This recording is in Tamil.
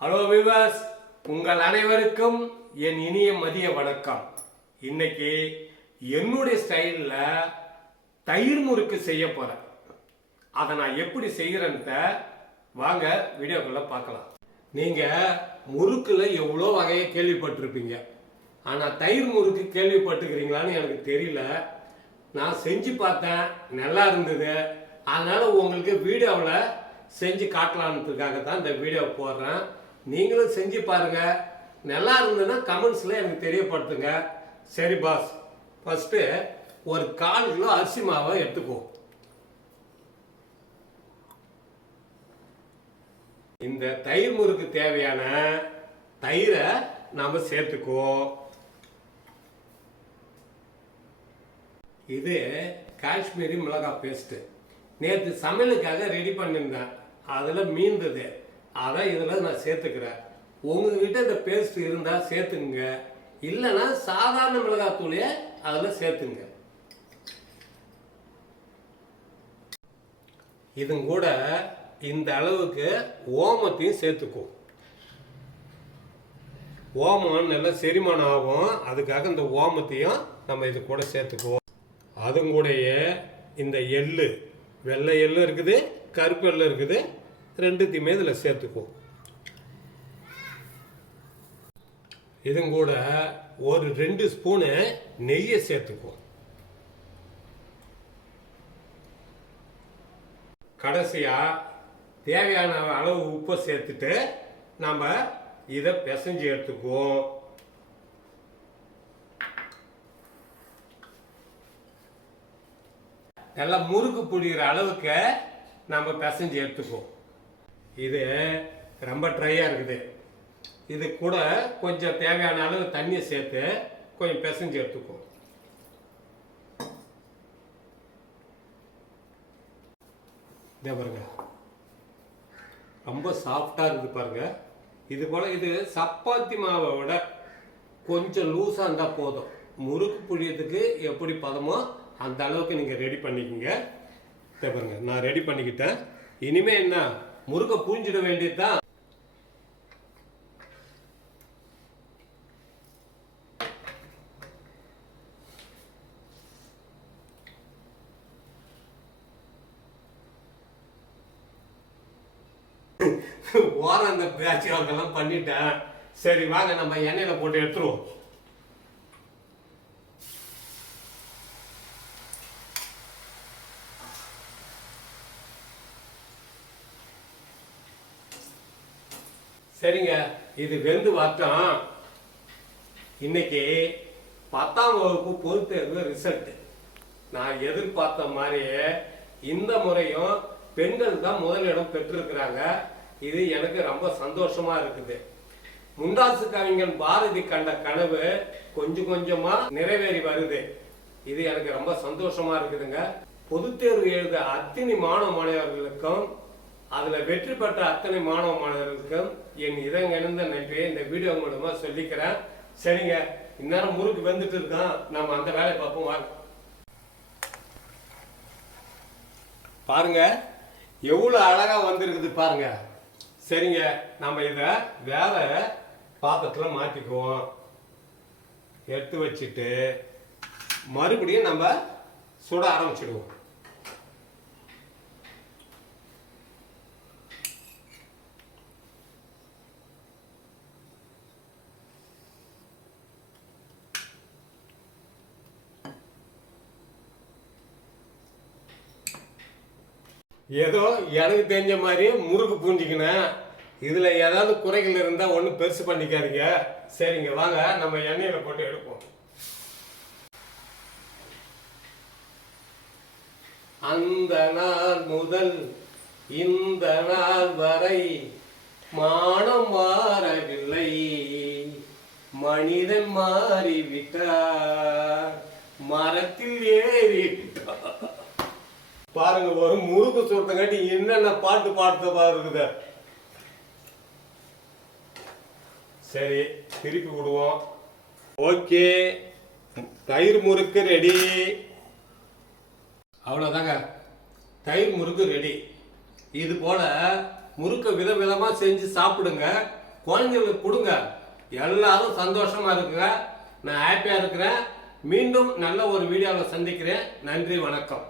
ஹலோ விவாஸ் உங்கள் அனைவருக்கும் என் இனிய மதிய வணக்கம். இன்னைக்கு என்னுடைய ஸ்டைலில் தயிர் முறுக்கு செய்ய போகிறேன் அதை நான் எப்படி செய்கிறேன்ட்ட வாங்க வீடியோக்குள்ளே பார்க்கலாம். நீங்கள் முறுக்கில் எவ்வளோ வகையை கேள்விப்பட்டிருப்பீங்க. ஆனால் தயிர் முறுக்கு கேள்விப்பட்டுக்கிறீங்களான்னு எனக்கு தெரியல. நான் செஞ்சு பார்த்தேன். நல்லா இருந்தது. அதனால் உங்களுக்கு வீடியோவில் செஞ்சு காட்டலான்றதுக்காக தான் இந்த வீடியோ போடுறேன். நீங்களும் செஞ்சு பாருங்க. நல்லா இருந்ததுன்னா கமெண்ட்ஸில் எனக்கு தெரியப்படுத்துங்க. சரி பாஸ் ஃபஸ்ட்டு ஒரு கால் கிலோ அரிசி மாவை எடுத்துக்குவோம் இந்த தயிர் முறுக்கு தேவையான தயிரை நாம் சேர்த்துக்குவோம். இது காஷ்மீரி மிளகாய் பேஸ்ட்டு நேற்று சமையலுக்காக ரெடி பண்ணியிருந்தேன். அதில் மீந்தது. அதை இதில் நான் சேர்த்துக்கிறேன். உங்ககிட்ட இந்த பேஸ்ட் இருந்தால் சேர்த்துங்க இல்லைன்னா சாதாரண மிளகாய் தூளையே அதில் சேர்த்துங்க. இதுங்க கூட இந்த அளவுக்கு ஓமத்தையும் சேர்த்துக்கும் ஓமம் நல்லா செரிமானம் ஆகும். அதுக்காக இந்த ஓமத்தையும் நம்ம இது கூட சேர்த்துக்குவோம். அதுங்கூடைய இந்த எள்ளு வெள்ளை எள்ளு இருக்குது கருப்பு எள்ளு இருக்குது. ரெண்டுத்தையுமே இதில் சேர்த்துக்குவோம் இதுவும் கூட ஒரு ரெண்டு ஸ்பூனு நெய்யை சேர்த்துக்குவோம் கடைசியாக தேவையான அளவு உப்பை சேர்த்துட்டு நம்ம இதை பிசைஞ்சு எடுத்துக்குவோம் நல்லா முறுக்கு பிடிக்கிற அளவுக்கு நம்ம பிசைஞ்சு எடுத்துக்குவோம் இது ரொம்ப ட்ரையாக இருக்குது. இது கூட கொஞ்சம் தேவையான அளவு தண்ணியை சேர்த்து கொஞ்சம் பிசைஞ்சு எடுத்துக்கும் இதே பாருங்க. ரொம்ப சாஃப்டாக இருக்குது பாருங்க. இது போல் இது சப்பாத்தி மாவை விட கொஞ்சம் லூஸாக இருந்தால் போதும். முறுக்கு புழியத்துக்கு எப்படி பதமோ அந்த அளவுக்கு நீங்கள் ரெடி பண்ணிக்கோங்க. இதோ பாருங்க. நான் ரெடி பண்ணிக்கிட்டேன். இனிமேல் என்ன? முறுக்க பூஞ்சிட வேண்டியதுதான். ஓரம் அந்த பேச்சு அதெல்லாம் பண்ணிட்டேன். சரி வாங்க நம்ம எண்ணெயில போட்டு எடுத்துருவோம். சரிங்க. இது வெந்து வரட்டும் இன்னைக்கு பத்தாம் வகுப்பு பொது தேர்வு ரிசல்ட் நான் எதிர்பார்த்த மாதிரியே இந்த முறையும் பெண்கள் தான் முதலிடம் பெற்றிருக்கிறாங்க. இது எனக்கு ரொம்ப சந்தோஷமா இருக்குது. முண்டாசு கவிஞன் பாரதி கண்ட கனவு கொஞ்சம் கொஞ்சமா நிறைவேறி வருது. இது எனக்கு ரொம்ப சந்தோஷமா இருக்குதுங்க. பொது தேர்வு எழுத அத்தினி மாணவ மாணவர்களுக்கும் அதில் வெற்றி பெற்ற அத்தனை மாணவ மாணவர்களுக்கும் என் இதங்கிணந்த நன்றியை இந்த வீடியோ மூலமா சொல்லிக்கிறேன். சரிங்க. இந்நேரம் முறுக்கு வந்துட்டு இருக்கான். நம்ம அந்த வேலையை பார்ப்போம். வாங்க. பாருங்க. எவ்வளோ அழகாக வந்திருக்குது பாருங்க. சரிங்க. நம்ம இதை வேலை பாத்திரத்தில் மாட்டிக்குவோம். எடுத்து வச்சுட்டு மறுபடியும் நம்ம சுட ஆரம்பிச்சிடுவோம். ஏதோ எனக்கு தெரிஞ்ச மாதிரி முறுக்கு பூஞ்சிக்கினேன் இதில் ஏதாவது குறைகள் இருந்தால் ஒன்றும் பெருசு பண்ணிக்காதீங்க. சரிங்க வாங்க நம்ம எண்ணெயில் போட்டு எடுப்போம். அந்த நாள் முதல் இந்த நாள் வரை மானம் மாறவில்லை. மனிதன் மாறிவிட்டார். மரத்தில் ஏறி பாருங்க ஒரு முறுக்கு சுரத்தங்காட்டி என்னென்ன பாட்டு பாடுத்த பாருக்குத சரி திருப்பி விடுவோம். ஓகே தயிர் முறுக்கு ரெடி. அவ்வளோதாங்க தயிர் முறுக்கு ரெடி. இது போல முறுக்க விதவிதமாக செஞ்சு சாப்பிடுங்க. குழந்தைங்களுக்கு கொடுங்க. எல்லாரும் சந்தோஷமா இருக்குங்க நான் ஹாப்பியாக இருக்கிறேன். மீண்டும் நல்ல ஒரு வீடியோவில் சந்திக்கிறேன். நன்றி வணக்கம்.